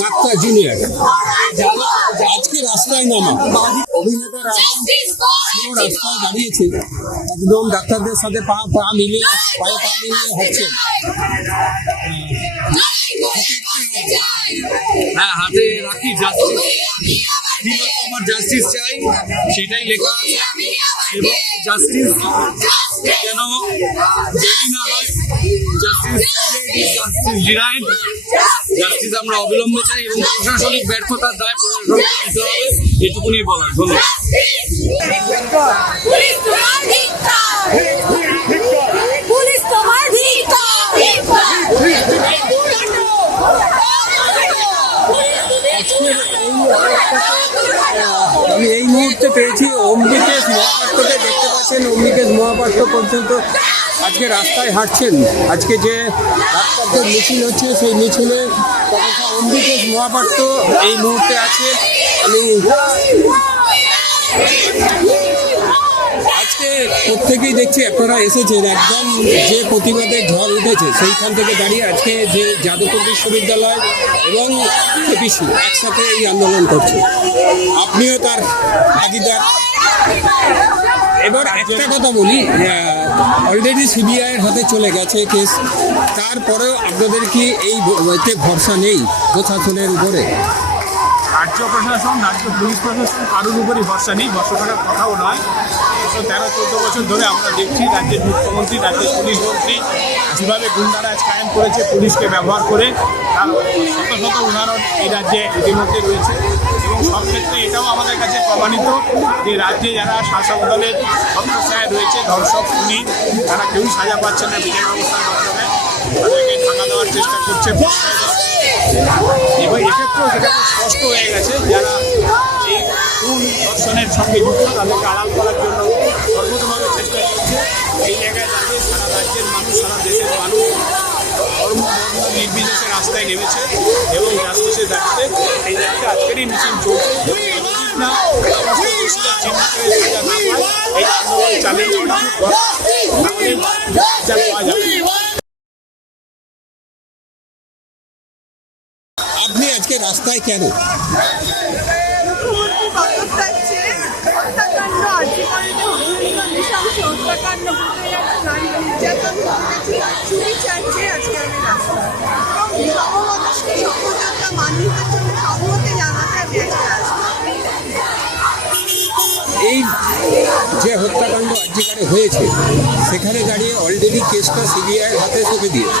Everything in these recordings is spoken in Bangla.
ডাক্তার জুনিয়র আজকে রাস্তায় নামা। অভিনেতারা রাস্তায় দাঁড়িয়েছে। একদম ডাক্তারদের সাথে পা পা মিলিয়ে পায়ে পা মিলিয়ে হচ্ছে। হ্যাঁ হাতে রাখি জাস্টিস আমার জাস্টিস চাই, সেটাই লেখা এবং জাস্টিস কেন দেরি না হয় জাস্টিস জাস্টিস ডিনাইড জাস্টিস আমরা অবিলম্বে চাই এবং প্রশাসনিক ব্যর্থতার দায় প্রশাসনকে নিতে হবে, এটুকুনি বলার, ধন্যবাদ। পেয়েছি। অম্বিকেশ মহাপাত্রকে দেখতে পাচ্ছেন। অম্বিকেশ মহাপাত্র পর্যন্ত আজকে রাস্তায় হাঁটছেন। আজকে যে ডাক্তারদের মিছিল হচ্ছে, সেই মিছিলে অম্বিকেশ মহাপাত্র এই মুহূর্তে আছে। আমি আজকে প্রত্যেকেই দেখছি, আপনারা এসেছেন একদম যে প্রতিবাদের ঝড় উঠেছে, সেইখান থেকে দাঁড়িয়ে আজকে যে যাদবপুর বিশ্ববিদ্যালয় এবং এপিসি একসাথে এই আন্দোলন করছে। আপনিও তার ভাগিদার। এবার একটা কথা বলি অলরেডি সিবিআইয়ের হাতে চলে গেছে কেস তারপরেও আপনাদের কি এই ভরসা নেই প্রশাসনের উপরে? রাজ্য প্রশাসন, রাজ্য পুলিশ প্রশাসন কারোর উপরই ভরসা নেই ভরসা করার কথাও নয়। বছর তেরো, চোদ্দ বছর ধরে আমরা দেখছি রাজ্যের মুখ্যমন্ত্রী, রাজ্যের পুলিশ মন্ত্রী, যেভাবে গুন্ডারাজ কায়েম করেছে, পুলিশকে ব্যবহার করে তার শত শত উদাহরণ এই রাজ্যে ইতিমধ্যে রয়েছে। এবং সব ক্ষেত্রে এটাও আমাদের কাছে প্রমাণিত যে রাজ্যে যারা শাসক দলের সদস্যায় রয়েছে, ধর্ষক, খুনি, তারা কেউই সাজা পাচ্ছে না, বিচার ব্যবস্থার মাধ্যমে। তাদেরকে ঢাকা দেওয়ার চেষ্টা করছে এবং এক্ষেত্রেও সেটা স্পষ্ট হয়ে গেছে, যারা কোন দর্শনের সঙ্গে যুক্ত তাদেরকে আড়াল করার জন্য সর্বতভাবে চেষ্টা চলছে এই জায়গায় দাঁড়িয়ে সারা রাজ্যের মানুষ সারা দেশের মানুষ নির্বিশেষে রাস্তায় নেমেছে এবং জাস্টিসের দাঁড়িয়ে এই জায়গাটা আজকেরই মিছিল চলছে। আপনি আজকে রাস্তায় কেন? হত্যাকাণ্ড আজকে এই যে হত্যাকাণ্ড আর্যিকারে হয়েছে, সেখানে দাঁড়িয়ে অলরেডি কেসটা সিবিআইয়ের হাতে সঁপে দিয়েছে।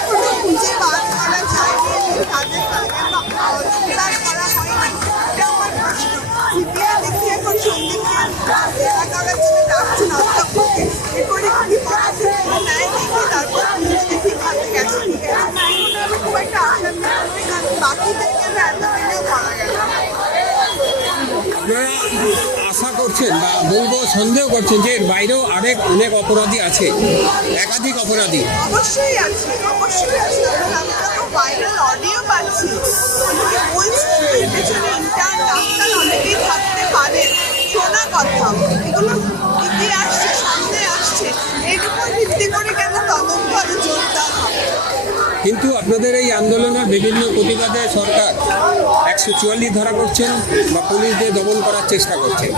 আশা করছেন বা বলব, সন্দেহ করছেন যে বাইরেও আরেক অনেক অপরাধী আছে, একাধিক অপরাধী। অবশ্যই আছে অবশ্যই আছে। কথা এগুলো এগিয়ে আসছে সামনে আসছে। এর উপর ভিত্তি করে কেন তদন্ত আরও জোরদার কিন্তু আপনাদের এই আন্দোলনের বিভিন্ন প্রতিবাদে সরকার একশো চুয়াল্লিশ ধরা পড়ছেন বা পুলিশ দিয়ে দমন করার চেষ্টা করছেন।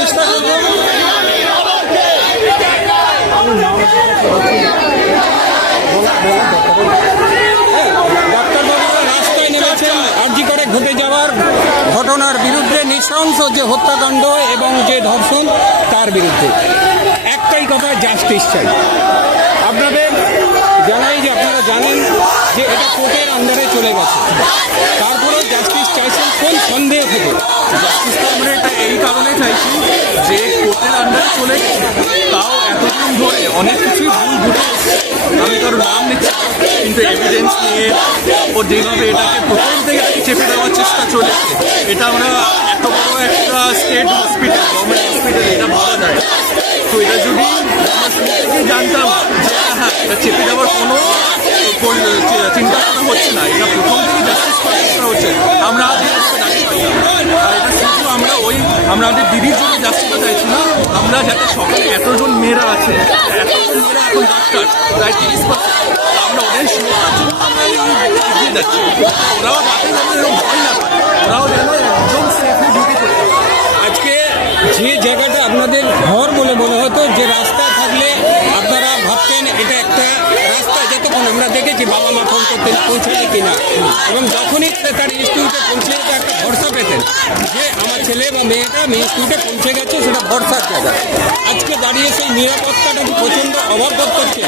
চেষ্টা রাস্তায় করে যাওয়ার ঘটনার বিরুদ্ধে নৃশংস যে হত্যাকাণ্ড এবং যে ধর্ষণ, তার বিরুদ্ধে। একটাই কথা জাস্টিস চাই। আপনাদের জানাই যে, আপনারা জানেন যে এটা কোর্টের আন্ডারে চলে গেছে। জাস্টিস চাইছেন কোন সন্দেহ থেকে জাস্টিসটা আমরা এটা এই কারণে চাইছি যে কোর্টের আন্ডারে চলে। তাও এতদিন ধরে অনেক কিছুই ভুল ঘটে আমি কারও নাম নিচ্ছি কিন্তু এভিডেন্স নিয়ে ও যেভাবে এটাকে প্রথম থেকে চেপে দেওয়ার চেষ্টা চলেছে, এটা আমরা এত বড় একটা স্টেট হসপিটাল গভর্নমেন্ট হসপিটাল এটা ভাবা যায় তো এটা যদি জানতাম যে হ্যাঁ এটা চেপে দেওয়ার কোনো চিন্তা না, এটা প্রথম থেকে জাস্টিস চেষ্টা হচ্ছে। আমরা। আর শুধু আমরা ওই, আমরা আমাদের দিদির জন্য জাস্টিসটা চাইছি না, আমরা যাতে সকালে এতজন মেয়েরা আছে, এতজন মেয়েরা এখন ডাক্তার, প্রায় তিরিশ পার্সেন্ট আমরা ওদের সুরক্ষার জন্য আমরা এগিয়ে ওরাও যাতে ভয় না ওরাও যেন একদম সেফলি ডিউটি করে আজকে যে জায়গাটা আপনাদের ঘর বলে মনে হতো, যে রাস্তায় থাকলে আপনারা ভাবতেন এটা যতক্ষণ আমরা দেখেছি বাবা মা ফোন করতেন পৌঁছালে কিনা। এবং যখনই তার ইনস্টিটিউটে পৌঁছে গেছে, একটা ভরসা পেতেন যে আমার ছেলে বা মেয়েটা আমি ইনস্টিটিউটে পৌঁছে গেছে, সেটা ভরসার জায়গা। আজকে দাঁড়িয়ে সেই নিরাপত্তাটা প্রচণ্ড অভাব বোধ করছে।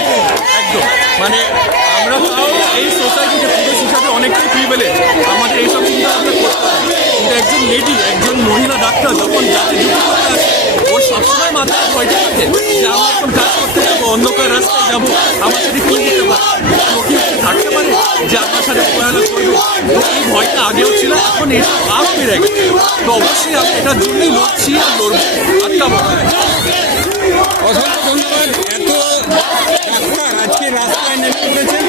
একদম। মানে আমরা তাও এই সোসাইটিতে পুরুষ হিসাবে অনেকটাই প্রিভিলেজ আমাদের এইসব চিন্তা ভাবনা করতে হবে কিন্তু একজন লেডি একজন মহিলা ডাক্তার যখন যাতে ডিউটি করতে আসে ওর সবসময় মাথায় ভয়টা থাকে যে আমরা এখন কাজ করতে যাব অন্ধকার রাস্তায় যাব। আমার সাথে কি হতে পারে। থাকতে পারে যে আপনার সাথে মোকাবেলা করবে। তো এই ভয়টা আগেও ছিল এখন এইসব আপ বেড়ে গেছে। তো অবশ্যই আমি এটার জন্যই লড়ছি আর লড়বো। আটকাবো। অসংখ্য ধন্যবাদ এত ডাক্তার আজকে রাস্তায় নেমে উঠেছেন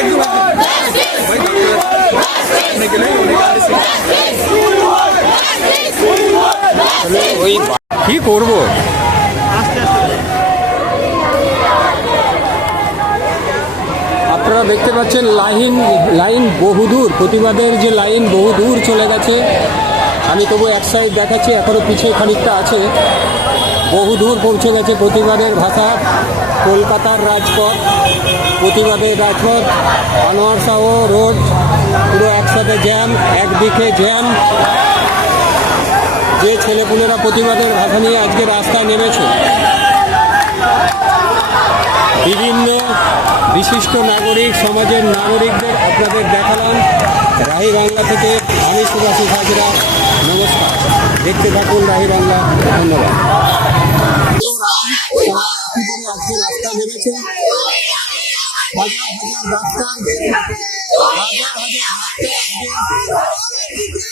একদম ভাই ডাক্তার আপনি গেলে অনেক আগে ওই কি করব? আপনারা দেখতে পাচ্ছেন লাইন লাইন বহুদূর প্রতিবাদের যে লাইন বহুদূর চলে গেছে। আমি তবু এক সাইড দেখাচ্ছি এখনও পিছিয়ে খানিকটা আছে। বহুদূর পৌঁছে গেছে প্রতিবাদের ভাষা। কলকাতার রাজপথ, প্রতিবাদের রাজপথ। আনোয়ার শাহ রোড পুরো একসাথে জ্যাম একদিকে জ্যাম যে ছেলেপুলেরা প্রতিবাদের ভাষা নিয়ে আজকে রাস্তায় নেমেছে, বিভিন্ন বিশিষ্ট নাগরিক, সমাজের নাগরিকদের আপনাদের দেখালাম। রাহি বাংলা থেকে আমি সুভাষী হাজরা, নমস্কার। দেখতে থাকুন রাহি বাংলা, ধন্যবাদ। রাস্তায় নেমেছে। হাজার হাজার হাজার হাজার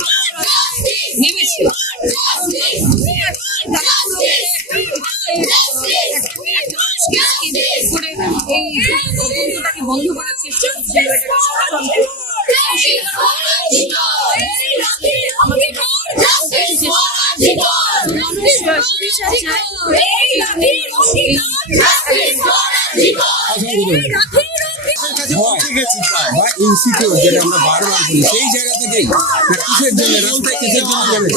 ইনসিকিউর যেটা আমরা বারবার বলি সেই জায়গা থেকেই কিসের জন্য রাস্তায় কিসের জন্য